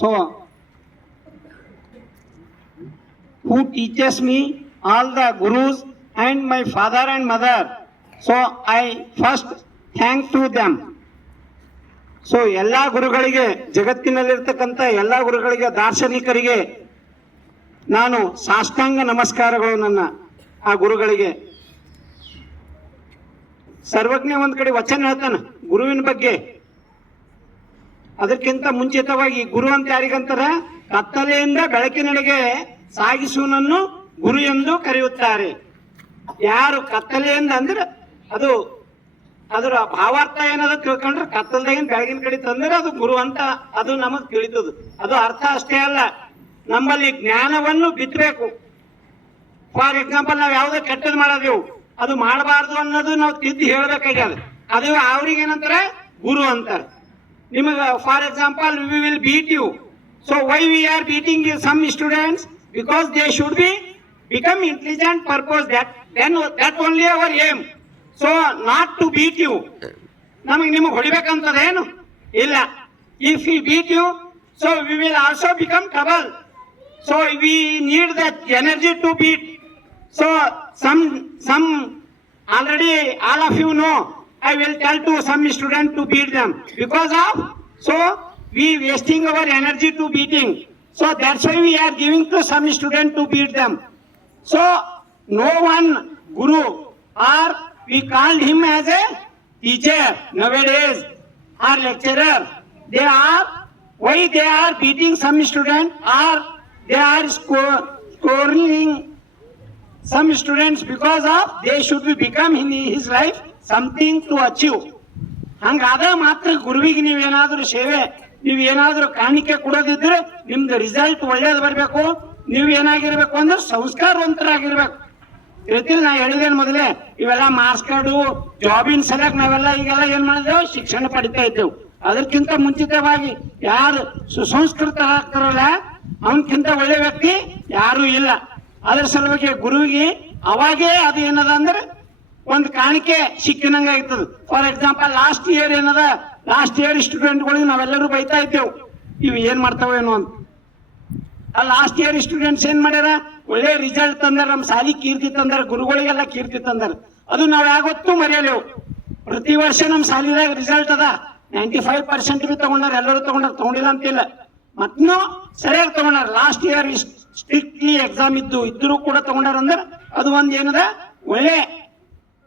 So, who teaches me, all the gurus and my father and mother. So I first thank to them. So ಎಲ್ಲ ಗುರುಗಳಿಗೆ, ಜಗತ್ತಿನಲ್ಲಿರ್ತಕ್ಕಂಥ ಎಲ್ಲ ಗುರುಗಳಿಗೆ, ದಾರ್ಶನಿಕರಿಗೆ ನಾನು ಸಾಷ್ಟಾಂಗ ನಮಸ್ಕಾರಗಳು ನನ್ನ ಆ ಗುರುಗಳಿಗೆ. ಸರ್ವಜ್ಞ ಒಂದ್ ಕಡೆ ವಚನ ಹೇಳ್ತಾನ ಗುರುವಿನ ಬಗ್ಗೆ. ಅದಕ್ಕಿಂತ ಮುಂಚಿತವಾಗಿ ಗುರು ಅಂತ ಯಾರಿಗಂತಾರ? ಕತ್ತಲೆಯಿಂದ ಬೆಳಕಿನೆಡೆಗೆ ಸಾಗಿಸುವನನ್ನು ಗುರು ಎಂದು ಕರೆಯುತ್ತಾರೆ. ಯಾರು ಕತ್ತಲೆಯಿಂದ ಅಂದ್ರೆ ಅದು ಅದರ ಭಾವಾರ್ಥ ಏನದ ತಿಳ್ಕೊಂಡ್ರೆ, ಕತ್ತಲ್ದಾಗಿನ ಬೆಳಗಿನ ಕಡೆ ತಂದ್ರೆ ಅದು ಗುರು ಅಂತ ಅದು ನಮಗ್ ತಿಳಿತದ. ಅದು ಅರ್ಥ ಅಷ್ಟೇ ಅಲ್ಲ, ನಮ್ಮಲ್ಲಿ ಜ್ಞಾನವನ್ನು ಬಿತ್ತಬೇಕು. ಫಾರ್ ಎಕ್ಸಾಂಪಲ್ ನಾವ್ ಯಾವ್ದೋ ಕೆಟ್ಟದ್ ಮಾಡೋದೇವು, ಅದು ಮಾಡಬಾರ್ದು ಅನ್ನೋದು ನಾವು ತಿದ್ದಿ ಹೇಳ್ಬೇಕಾಗ್ಯದ. ಅದು ಅವ್ರಿಗೆ ಏನಂತಾರೆ? ಗುರು ಅಂತಾರೆ. ನಿಮಗೆ for example we will beat you. So why we are beating some students? Because they should be become intelligent purpose, that only our aim. So not to beat you. ನಿಮಗೆ ಹೊಡಿಬೇಕಂತದೇನು ಇಲ್ಲ. If we beat you, so we will also become trouble. So we need that energy to beat. So some already all of you know, I will tell to some student to beat them because of, so we wasting our energy to beating. So that's why we are giving to some student to beat them. So no one guru, or we called him as a teacher nowadays or lecturer. They are, why they are beating some student, or they are scoring some students because of they should be become in his life something to achieve. ಹಂಗಾದ ಮಾತ್ರ ಗುರುವಿಗೆ ನೀವೇನಾದ್ರೂ ಸೇವೆ, ನೀವೇನಾದ್ರೂ ಕಾಣಿಕೆ ಕೊಡೋದಿದ್ರೆ ನಿಮ್ದು result ಒಳ್ಳೇದು ಬರಬೇಕು. ನೀವು ಏನಾಗಿರ್ಬೇಕು ಅಂದ್ರೆ ಸಂಸ್ಕಾರವಂತರಾಗಿರ್ಬೇಕು. ತಿಳಿತಿಲ್ಲ, ನಾ ಹೇಳಿದೇನು ಮೊದಲೇ, ಇವೆಲ್ಲ ಮಾರ್ಕ್ಸ್ ಕಾರ್ಡು ಜಾಬಿನ ಸಲಕ್ ನಾವೆಲ್ಲ ಈಗೆಲ್ಲ ಏನ್ ಮಾಡಿದೆವು? ಶಿಕ್ಷಣ ಪಡಿತಾ ಇದ್ದೇವೆ. ಅದಕ್ಕಿಂತ ಮುಂಚಿತವಾಗಿ ಯಾರು ಸುಸಂಸ್ಕೃತರಾಗ್ತಾರಲ್ಲ ಅವನಕ್ಕಿಂತ ಒಳ್ಳೆ ವ್ಯಕ್ತಿ ಯಾರು ಇಲ್ಲ. ಅದ್ರ ಸಲುವಾಗಿ ಗುರುವಿಗೆ ಅವಾಗೇ ಅದು ಏನದ ಅಂದ್ರೆ ಒಂದು ಕಾಣಿಕೆ ಸಿಕ್ಕಿನಂಗ ಆಗ್ತದೆ. ಫಾರ್ ಎಕ್ಸಾಂಪಲ್ ಲಾಸ್ಟ್ ಇಯರ್ ಏನದ, ಲಾಸ್ಟ್ ಇಯರ್ ಸ್ಟೂಡೆಂಟ್ಗಳಿಗೆ ನಾವೆಲ್ಲರೂ ಬೈತಾ ಇದ್ದೇವು, ಇವು ಏನ್ ಮಾಡ್ತಾವೇನೋ ಅಂತ. ಆ ಲಾಸ್ಟ್ ಇಯರ್ ಸ್ಟೂಡೆಂಟ್ಸ್ ಏನ್ ಮಾಡ್ಯಾರ? ಒಳ್ಳೆ ರಿಸಲ್ಟ್ ತಂದಾರ, ನಮ್ಮ ಸಾಲಿ ಕೀರ್ತಿ ತಂದಾರ, ಗುರುಗಳಿಗೆಲ್ಲ ಕೀರ್ತಿ ತಂದಾರ. ಅದು ನಾವ್ ಯಾವತ್ತೂ ಮರೆಯಲೇವು. ಪ್ರತಿ ವರ್ಷ ನಮ್ಮ ಸಾಲಿದಾಗ ರಿಸಲ್ಟ್ ಅದ 95% ಬಿ ತಗೊಂಡಾರ, ಎಲ್ಲರೂ ತಗೊಂಡಿಲ್ಲ ಅಂತಿಲ್ಲ, ಮತ್ತೂ ಸರಿಯಾಗಿ ತಗೊಂಡಾರ. ಲಾಸ್ಟ್ ಇಯರ್ ಸ್ಟ್ರಿಕ್ಟ್ಲಿ ಎಕ್ಸಾಮ್ ಇದ್ರೂ ಕೂಡ ತಗೊಂಡಾರ ಅಂದ್ರೆ ಅದು ಒಂದ್ ಏನದ ಒಳ್ಳೆ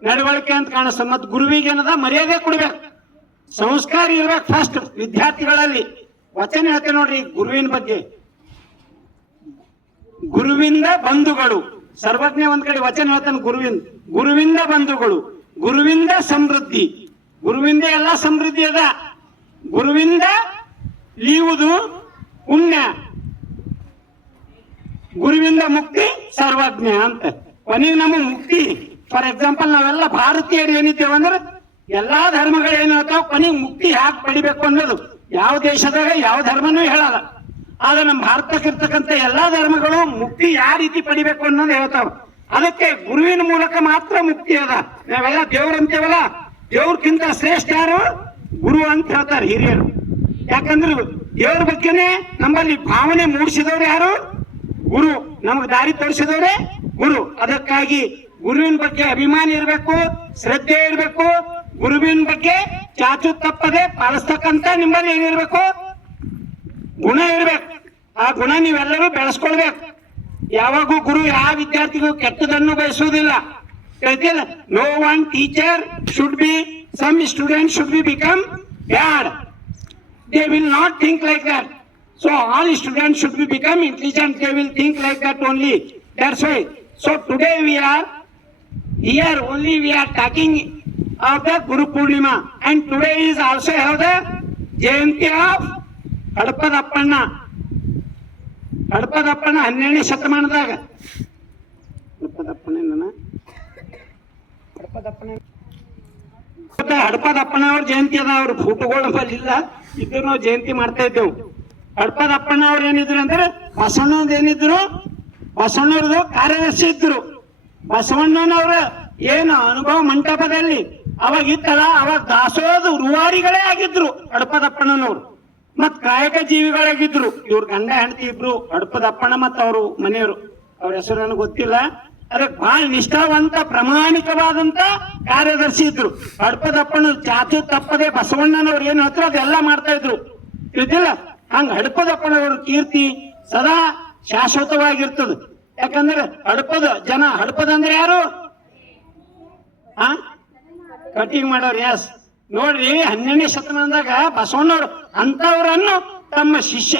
ನಡವಳಿಕೆ ಅಂತ ಕಾಣಿಸ್ತದೆ. ಮತ್ ಗುರುವಿಗೆ ಏನದ ಮರ್ಯಾದೆ ಕೊಡ್ಬೇಕು, ಸಂಸ್ಕಾರ ಇರ್ಬೇಕು ಫಸ್ಟ್ ವಿದ್ಯಾರ್ಥಿಗಳಲ್ಲಿ. ವಚನ ಹೇಳ್ತೇನೆ ನೋಡ್ರಿ ಗುರುವಿನ ಬಗ್ಗೆ. ಗುರುವಿಂದ ಬಂಧುಗಳು, ಸರ್ವಜ್ಞ ಒಂದ್ ಕಡೆ ವಚನ ಹೇಳ್ತಾನೆ ಗುರುವಿಂದ ಬಂಧುಗಳು, ಗುರುವಿಂದ ಸಮೃದ್ಧಿ. ಗುರುವಿಂದ ಎಲ್ಲ ಸಮೃದ್ಧಿ ಅದ, ಗುರುವಿಂದ ಲೀವುದು ಪುಣ್ಯ, ಗುರುವಿಂದ ಮುಕ್ತಿ ಸರ್ವಜ್ಞ ಅಂತ. ಕೊನೆಗೆ ನಮ್ಮ ಮುಕ್ತಿ. ಫಾರ್ ಎಕ್ಸಾಂಪಲ್ ನಾವೆಲ್ಲ ಭಾರತೀಯರು ಏನಿದ್ದೇವೆ ಅಂದ್ರೆ ಎಲ್ಲಾ ಧರ್ಮಗಳು ಏನ್ ಹೇಳ್ತಾವ, ಕೊನೆಗೆ ಮುಕ್ತಿ ಯಾಕೆ ಪಡಿಬೇಕು ಅನ್ನೋದು ಯಾವ ದೇಶದಾಗ ಯಾವ ಧರ್ಮನೂ ಹೇಳಲ್ಲ. ಆದ್ರೆ ನಮ್ಮ ಭಾರತಕ್ಕೆ ಇರ್ತಕ್ಕಂಥ ಎಲ್ಲಾ ಧರ್ಮಗಳು ಮುಕ್ತಿ ಯಾವ ರೀತಿ ಪಡಿಬೇಕು ಅನ್ನೋದು ಹೇಳ್ತಾವ. ಅದಕ್ಕೆ ಗುರುವಿನ ಮೂಲಕ ಮಾತ್ರ ಮುಕ್ತಿ ಅದ. ನಾವೆಲ್ಲ ದೇವ್ರ ಅಂತೇವಲ್ಲ, ದೇವ್ರಕ್ಕಿಂತ ಶ್ರೇಷ್ಠ ಯಾರು? ಗುರು ಅಂತ ಹೇಳ್ತಾರೆ ಹಿರಿಯರು. ಯಾಕಂದ್ರೆ ದೇವ್ರ ಬಗ್ಗೆನೆ ನಮ್ಮಲ್ಲಿ ಭಾವನೆ ಮೂಡಿಸಿದವ್ರು ಯಾರು? ಗುರು. ನಮಗ್ ದಾರಿ ತೋರಿಸಿದವ್ರೆ ಗುರು. ಅದಕ್ಕಾಗಿ ಗುರುವಿನ ಬಗ್ಗೆ ಅಭಿಮಾನ ಇರಬೇಕು, ಶ್ರದ್ಧೆ ಇರಬೇಕು. ಗುರುವಿನ ಬಗ್ಗೆ ಚಾಚು ತಪ್ಪದೆ ಪಾಲಿಸ್ತಕ್ಕಂತ ನಿಮ್ಮಲ್ಲಿ ಏನಿರ್ಬೇಕು? ಗುಣ ಇರ್ಬೇಕು. ಆ ಗುಣ ನೀವೆಲ್ಲರೂ ಬೆಳೆಸ್ಕೊಳ್ಬೇಕು. ಯಾವಾಗೂ ಗುರು ಯಾವ ವಿದ್ಯಾರ್ಥಿಗೂ ಕೆಟ್ಟದನ್ನು ಬಯಸುವುದಿಲ್ಲ. ಹೇಳ್ತಿಲ್ಲ, no one teacher should be, some student should be become bad. They will not think like that. So all students should be become intelligent. They will think like that only. That's why. So today we are here only. We are talking of the Guru Purnima, and today is also have the Jayanti of Kadapadappana. Kadapadappana 12ನೇ ಶತಮಾನದಾಗ. ಹಡಪದಪ್ಪನ ಅವ್ರ ಜಯಂತಿ ಅದ. ಅವ್ರ ಫೋಟೋಗಳು ಬರಲಿಲ್ಲ, ಇದ್ರು ನಾವು ಜಯಂತಿ ಮಾಡ್ತಾ ಇದ್ದೇವೆ. ಹಡಪದಪ್ಪನ ಅವ್ರು ಏನಿದ್ರು ಅಂದ್ರೆ ಬಸವಣ್ಣವ್ರದ್ದು ಏನಿದ್ರು, ಬಸವಣ್ಣವ್ರದ್ದು ಕಾರ್ಯದರ್ಶಿ ಇದ್ರು. ಬಸವಣ್ಣನವ್ರ ಏನು ಅನುಭವ ಮಂಟಪದಲ್ಲಿ ಅವಾಗ ಇತ್ತಲ್ಲ, ಅವಾಗ ದಾಸೋಹದ ರೂವಾರಿಗಳೇ ಆಗಿದ್ರು ಹಡಪದಪ್ಪನವ್ರು. ಮತ್ ಕಾಯಕ ಜೀವಿಗಳಾಗಿದ್ರು ಇವ್ರ ಗಂಡ ಹೆಂಡತಿ ಇಬ್ರು ಹಡಪದಪ್ಪಣ್ಣ ಮತ್ತ ಅವರು ಮನೆಯವರು, ಅವ್ರ ಹೆಸರು ನನಗೆ ಗೊತ್ತಿಲ್ಲ. ಅದಕ್ಕೆ ಬಹಳ ನಿಷ್ಠಾವಂತ ಪ್ರಾಮಾಣಿಕವಾದಂತ ಕಾರ್ಯದರ್ಶಿ ಇದ್ರು. ಹಡಪದಪ್ಪಣ್ಣ ಚಾಚು ತಪ್ಪದೆ ಬಸವಣ್ಣನವ್ರು ಏನ್ ಹೇಳ್ತಾರೋ ಅದೆಲ್ಲ ಮಾಡ್ತಾ ಇದ್ರು, ತಿಳಿದಿಲ್ಲ. ಹಂಗ ಹಡಪದಪ್ಪಣ್ಣವ್ರ ಕೀರ್ತಿ ಸದಾ ಶಾಶ್ವತವಾಗಿರ್ತದ. ಯಾಕಂದ್ರೆ ಹಡಪದ ಅಂದ್ರೆ ಯಾರು? ಕಟಿಂಗ್ ಮಾಡೋರು. ಎಸ್, ನೋಡ್ರಿ 12ನೇ ಶತಮಾನದಾಗ ಬಸವಣ್ಣವ್ರು ಅಂತವ್ರನ್ನು ತಮ್ಮ ಶಿಷ್ಯ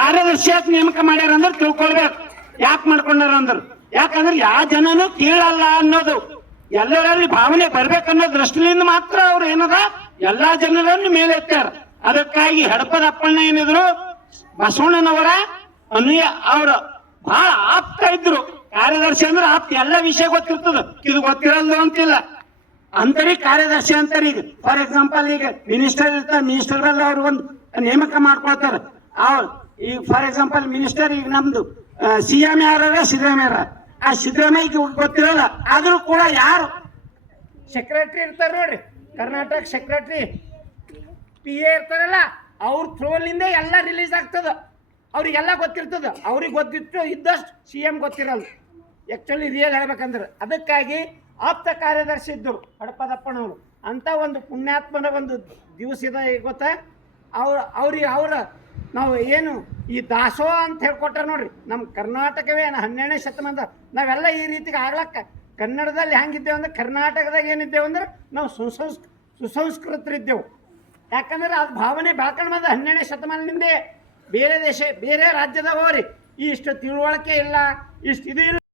ಕಾರ್ಯದರ್ಶಿಯಾಗಿ ನೇಮಕ ಮಾಡ್ಯಾರ ಅಂದ್ರೆ ತಿಳ್ಕೊಳ್ಬೇಕು. ಯಾಕೆ ಮಾಡ್ಕೊಂಡಾರ ಅಂದ್ರು, ಯಾಕಂದ್ರೆ ಯಾವ ಜನನು ಕೀಳಲ್ಲ ಅನ್ನೋದು ಎಲ್ಲರಲ್ಲಿ ಭಾವನೆ ಬರ್ಬೇಕನ್ನೋ ದೃಷ್ಟಿಯಿಂದ ಮಾತ್ರ ಅವ್ರು ಏನದ ಎಲ್ಲಾ ಜನರನ್ನು ಮೇಲೆತ್ತಾರ. ಅದಕ್ಕಾಗಿ ಹಡಪದಪ್ಪಣ್ಣ ಏನಿದ್ರು ಬಸವಣ್ಣನವರ ಅನುಯ ಅವ್ರ ಬಹಳ ಆಪ್ತ ಇದ್ರು. ಕಾರ್ಯದರ್ಶಿ ಅಂದ್ರೆ ಆಪ್ತ, ಎಲ್ಲ ವಿಷಯ ಗೊತ್ತಿರ್ತದ, ಇದು ಗೊತ್ತಿರಲ್ದು ಅಂತಿಲ್ಲ. ಅಂತರಿ ಕಾರ್ಯದರ್ಶಿ ಅಂತಾರೆ. ಈಗ ಫಾರ್ ಎಕ್ಸಾಂಪಲ್ ಈಗ ಮಿನಿಸ್ಟರ್ ಇರ್ತಾರೆ, ಮಿನಿಸ್ಟರ್ ಅಲ್ಲಿ ಅವ್ರು ಒಂದು ನೇಮಕ ಮಾಡ್ಕೊಳ್ತಾರ. ಅವ್ರು ಈಗ ಫಾರ್ ಎಕ್ಸಾಂಪಲ್ ಮಿನಿಸ್ಟರ್ ಈಗ ನಮ್ದು CM ಯಾರ ಸಿದ್ದರಾಮಯ್ಯ, ಆ ಸಿದ್ದರಾಮಯ್ಯ ಗೊತ್ತಿರಲ್ಲ, ಆದ್ರೂ ಕೂಡ ಯಾರು ಸೆಕ್ರೆಟರಿ ಇರ್ತಾರ ನೋಡ್ರಿ, ಕರ್ನಾಟಕ ಸೆಕ್ರೆಟರಿ PA ಇರ್ತಾರಲ್ಲ, ಅವ್ರ ಥ್ರೋಲಿಂದ ಎಲ್ಲ ರಿಲೀಸ್ ಆಗ್ತದ. ಅವ್ರಿಗೆಲ್ಲ ಗೊತ್ತಿರ್ತದ. ಅವ್ರಿಗೆ ಗೊತ್ತಿತ್ತು ಇದ್ದಷ್ಟು CM ಗೊತ್ತಿರಲ್ಲ. ಆಕ್ಚುಲಿ ರಿಯಲ್ ಹೇಳ್ಬೇಕಂದ್ರೆ ಅದಕ್ಕಾಗಿ ಆಪ್ತ ಕಾರ್ಯದರ್ಶಿ ಇದ್ದರು ಹಡಪದಪ್ಪನವರು. ಅಂತ ಒಂದು ಪುಣ್ಯಾತ್ಮನ ಒಂದು ದಿವಸ ಇದೆ ಗೊತ್ತಾ. ಅವ್ರ ನಾವು ಏನು ಈ ದಾಸೋಹ ಅಂತ ಹೇಳ್ಕೊಟ್ರೆ ನೋಡ್ರಿ, ನಮ್ಮ ಕರ್ನಾಟಕವೇ 12ನೇ ಶತಮಾನದ ನಾವೆಲ್ಲ ಈ ರೀತಿಗೆ ಆಗ್ಲಕ್ಕ ಕನ್ನಡದಲ್ಲಿ ಹೆಂಗಿದ್ದೇವೆ ಅಂದ್ರೆ, ಕರ್ನಾಟಕದಾಗ ಏನಿದ್ದೇವೆ ಅಂದ್ರೆ ನಾವು ಸುಸಂಸ್ಕೃತರಿದ್ದೆವು. ಯಾಕಂದ್ರೆ ಅದು ಭಾವನೆ ಬೆಳ್ಕೊಂಡು ಬಂದ 12ನೇ ಶತಮಾನದಿಂದೇ. ಬೇರೆ ರಾಜ್ಯದವರಿ ಇಷ್ಟು ತಿಳುವಳಿಕೆ ಇಲ್ಲ, ಇಷ್ಟು ಇದು ಇಲ್ಲ.